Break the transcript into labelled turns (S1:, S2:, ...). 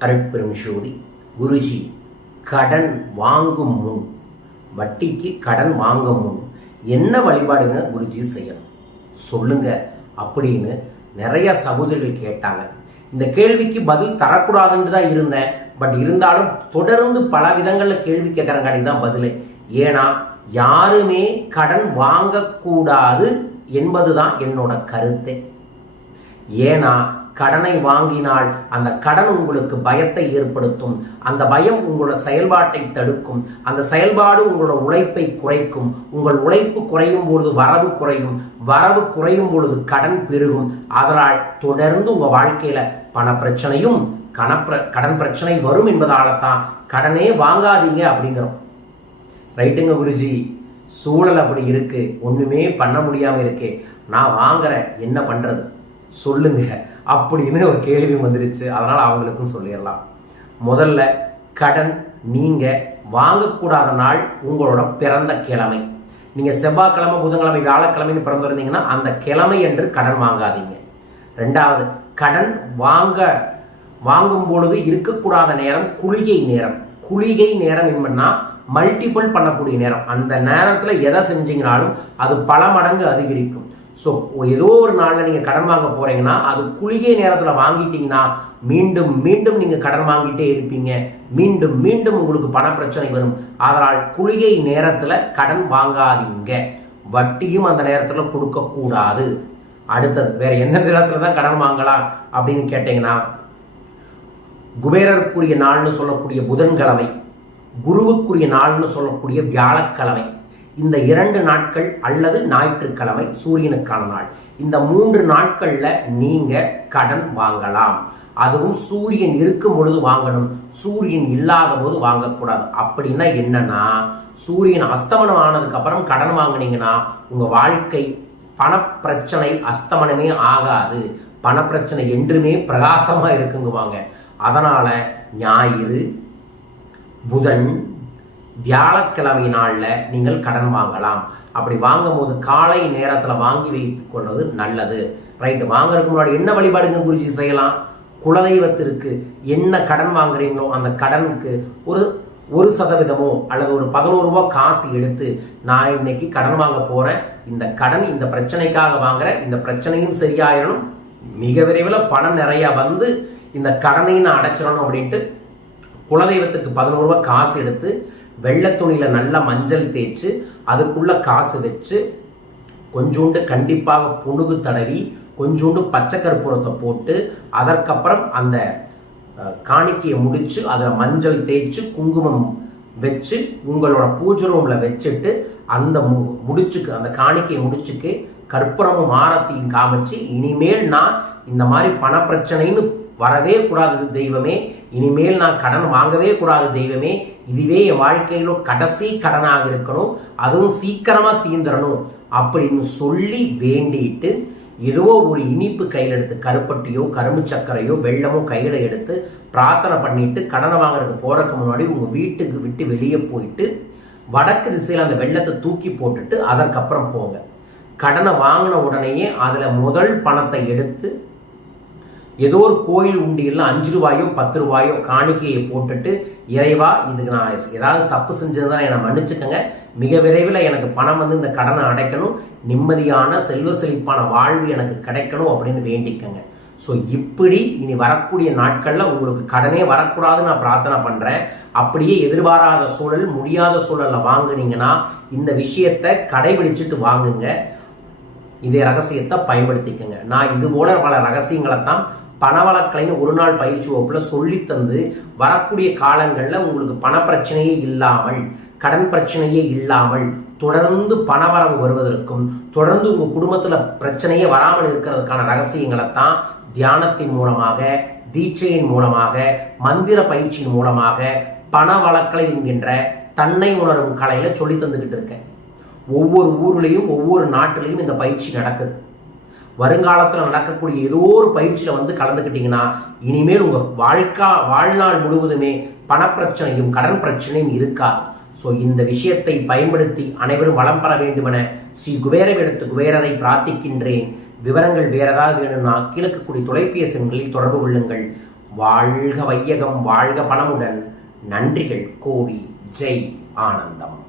S1: அருட்பெரும் ஜோதி குருஜி கடன் வாங்கும் முன் வட்டிக்கு கடன் வாங்கும் முன் என்ன வழிபாடுங்க குருஜி செய்யணும்? சொல்லுங்க. அப்படின்னு நிறைய சகோதரிகள் கேட்டாங்க. இந்த கேள்விக்கு பதில் தரக்கூடாதுன்னு தான் இருந்தேன். பட் இருந்தாலும் தொடர்ந்து பல விதங்களில் கேள்வி கேட்குறங்காட்டி தான் பதில். ஏன்னா யாருமே கடன் வாங்கக்கூடாது என்பதுதான் என்னோட கருத்தே. ஏன்னா கடனை வாங்கினால் அந்த கடன் உங்களுக்கு பயத்தை ஏற்படுத்தும். அந்த பயம் உங்களோட செயல்பாட்டை தடுக்கும். அந்த செயல்பாடு உங்களோட உழைப்பை குறைக்கும். உங்கள் உழைப்பு குறையும் பொழுது வரவு குறையும். வரவு குறையும் பொழுது கடன் பெருகும். அதனால் தொடர்ந்து உங்கள் வாழ்க்கையில பண பிரச்சனையும் கணப்பிர கடன் பிரச்சனை வரும் என்பதால தான் கடனே வாங்காதீங்க அப்படிங்கிறோம். ரைட்டுங்க குருஜி. சூழல் அப்படி இருக்கு. ஒன்றுமே பண்ண முடியாமல் இருக்கே. நான் வாங்குறேன். என்ன பண்ணுறது சொல்லுங்க. அப்படின்னு ஒரு கேள்வி வந்துருச்சு. அதனால் அவங்களுக்கும் சொல்லிடலாம். முதல்ல கடன் நீங்கள் வாங்கக்கூடாத நாள் உங்களோட பிறந்த கிழமை. நீங்கள் செவ்வாய்க்கிழமை புதன்கிழமை வியாழக்கிழமைன்னு பிறந்திருந்தீங்கன்னா அந்த கிழமை என்று கடன் வாங்காதீங்க. ரெண்டாவது கடன் வாங்க வாங்கும் பொழுது இருக்கக்கூடாத நேரம் குளிகை நேரம். குளிகை நேரம் என்னன்னா மல்டிபிள் பண்ணக்கூடிய நேரம். அந்த நேரத்தில் எதை செஞ்சீங்கனாலும் அது பல மடங்கு அதிகரிக்கும். ஸோ ஏதோ ஒரு நாளில் நீங்கள் கடன் வாங்க போகிறீங்கன்னா அது குளிகை நேரத்தில் வாங்கிட்டீங்கன்னா மீண்டும் மீண்டும் நீங்கள் கடன் வாங்கிட்டே இருப்பீங்க. மீண்டும் மீண்டும் உங்களுக்கு பண பிரச்சனை வரும். அதனால் குளிகை நேரத்தில் கடன் வாங்காதீங்க. வட்டியும் அந்த நேரத்தில் கொடுக்கக்கூடாது. அடுத்தது வேறு எந்த நேரத்தில் தான் கடன் வாங்கலாம் அப்படின்னு கேட்டிங்கன்னா குபேரருக்குரிய நாள்னு சொல்லக்கூடிய புதன்கிழமை குருவுக்குரிய நாள்னு சொல்லக்கூடிய வியாழக்கிழமை இந்த இரண்டு நாட்கள் அல்லது ஞாயிற்றுக்கிழமை சூரியனுக்கான நாள். இந்த மூன்று நாட்களில் நீங்கள் கடன் வாங்கலாம். அதுவும் சூரியன் இருக்கும் பொழுது வாங்கணும். சூரியன் இல்லாத போது வாங்கக்கூடாது. அப்படின்னா என்னன்னா சூரியன் அஸ்தமனம் ஆனதுக்கு அப்புறம் கடன் வாங்கினீங்கன்னா உங்கள் வாழ்க்கை பணப்பிரச்சனை அஸ்தமனமே ஆகாது. பணப்பிரச்சனை என்றுமே பிரகாசமாக இருக்குங்குவாங்க. அதனால் ஞாயிறு புதன் வியாழக்கிழமை நாளில் நீங்கள் கடன் வாங்கலாம். அப்படி வாங்கும் போது காலை நேரத்தில் வாங்கி வைத்து கொள்வது நல்லது. ரைட்டு வாங்குறதுக்கு முன்னாடி என்ன வழிபாடுங்க குருஜி செய்யலாம்? குலதெய்வத்திற்கு என்ன கடன் வாங்குறீங்களோ அந்த கடனுக்கு ஒரு ஒரு சதவீதமோ அல்லது ஒரு பதினோரு ரூபாய் காசு எடுத்து நான் இன்னைக்கு கடன் வாங்க போறேன். இந்த கடன் இந்த பிரச்சனைக்காக வாங்குறேன் இந்த பிரச்சனையும் சரியாயிடணும் மிக விரைவில் பணம் நிறைய வந்து இந்த கடனையும் நான் அடைச்சிடணும் அப்படின்ட்டு குலதெய்வத்துக்கு பதினோரு ரூபாய் காசு எடுத்து வெள்ளை துணியில் நல்லா மஞ்சள் தேய்ச்சி அதுக்குள்ளே காசு வச்சு கொஞ்சோண்டு கண்டிப்பாக புணுகு தடவி கொஞ்சோண்டு பச்சை கற்பூரத்தை போட்டு அதற்கப்புறம் அந்த காணிக்கையை முடித்து அதில் மஞ்சள் தேய்ச்சி குங்குமம் வச்சு உங்களோட பூஜை ரூமில் வச்சுட்டு அந்த மு முடிச்சுக்கு அந்த காணிக்கையை முடிச்சுக்கு கற்பூரமும் ஆரத்தையும் காமிச்சு இனிமேல் நான் இந்த மாதிரி பண பிரச்சனைன்னு வரவே கூடாது தெய்வமே. இனிமேல் நான் கடன் வாங்கவே கூடாது தெய்வமே. இதுவே என் வாழ்க்கையில கடைசி கடனாக இருக்கணும். அதுவும் சீக்கிரமா தீந்துடணும் அப்படின்னு சொல்லி வேண்டிட்டு ஏதோ ஒரு இனிப்பு கையில் எடுத்து கருப்பட்டியோ கரும்பு சர்க்கரையோ வெள்ளமோ கையில் எடுத்து பிரார்த்தனை பண்ணிட்டு கடனை வாங்குறதுக்கு போறதுக்கு முன்னாடி உங்க வீட்டுக்கு விட்டு வெளியே போயிட்டு வடக்கு திசையில் அந்த வெள்ளத்தை தூக்கி போட்டுட்டு அதற்கப்புறம் போங்க. கடனை வாங்கின உடனேயே அதில் முதல் பணத்தை எடுத்து ஏதோ ஒரு கோயில் உண்டியில் அஞ்சு ரூபாயோ பத்து ரூபாயோ காணிக்கையை போட்டுட்டு இறைவா இதுக்கு நான் ஏதாவது தப்பு செஞ்சதுதான் என்னை மன்னிச்சுக்கோங்க. மிக விரைவில் எனக்கு பணம் வந்து இந்த கடனை அடைக்கணும். நிம்மதியான செல்வ செழிப்பான வாழ்வு எனக்கு கிடைக்கணும் அப்படின்னு வேண்டிக்கங்க. ஸோ இப்படி இனி வரக்கூடிய நாட்களில் உங்களுக்கு கடனே வரக்கூடாதுன்னு நான் பிரார்த்தனை பண்ணுறேன் அப்படியே எதிர்பாராத சூழல் முடியாத சூழலில் வாங்குனீங்கன்னா இந்த விஷயத்தை கடைபிடிச்சிட்டு வாங்குங்க. இதே ரகசியத்தை பயன்படுத்திக்கங்க. நான் இது போல பல ரகசியங்களை தான் பணவளக்கலைன்னு ஒரு நாள் பயிற்சி வகுப்பில் சொல்லித்தந்து வரக்கூடிய காலங்களில் உங்களுக்கு பணப்பிரச்சனையே இல்லாமல் கடன் பிரச்சனையே இல்லாமல் தொடர்ந்து பணவரவு வருவதற்கும் தொடர்ந்து உங்கள் குடும்பத்தில் பிரச்சனையே வராமல் இருக்கிறதுக்கான ரகசியங்களை தான் தியானத்தின் மூலமாக தீட்சையின் மூலமாக மந்திர பயிற்சியின் மூலமாக பண வழக்கலை என்கின்ற தன்னை உணரும் கலையில் சொல்லி தந்துக்கிட்டு இருக்கேன். ஒவ்வொரு ஊர்லேயும் ஒவ்வொரு நாட்டிலையும் இந்த பயிற்சி நடக்குது. வருங்காலத்தில் நடக்கக்கூடிய ஏதோ ஒரு பயிற்சியில் வந்து கலந்துக்கிட்டீங்கன்னா இனிமேல் உங்கள் வாழ்க்கா வாழ்நாள் முழுவதுமே பணப்பிரச்சனையும் கடன் பிரச்சனையும் இருக்காது. ஸோ இந்த விஷயத்தை பயன்படுத்தி அனைவரும் வளம் பெற வேண்டுமென ஸ்ரீ குபேரவிடத்து குபேரரை பிரார்த்திக்கின்றேன். விவரங்கள் வேற ஏதாவது வேணும்னா கீழக்கக்கூடிய தொலைபேசி எண்களில் தொடர்பு கொள்ளுங்கள். வாழ்க வையகம் வாழ்க பணமுடன். நன்றிகள். கோடி. ஜெய். ஆனந்தம்.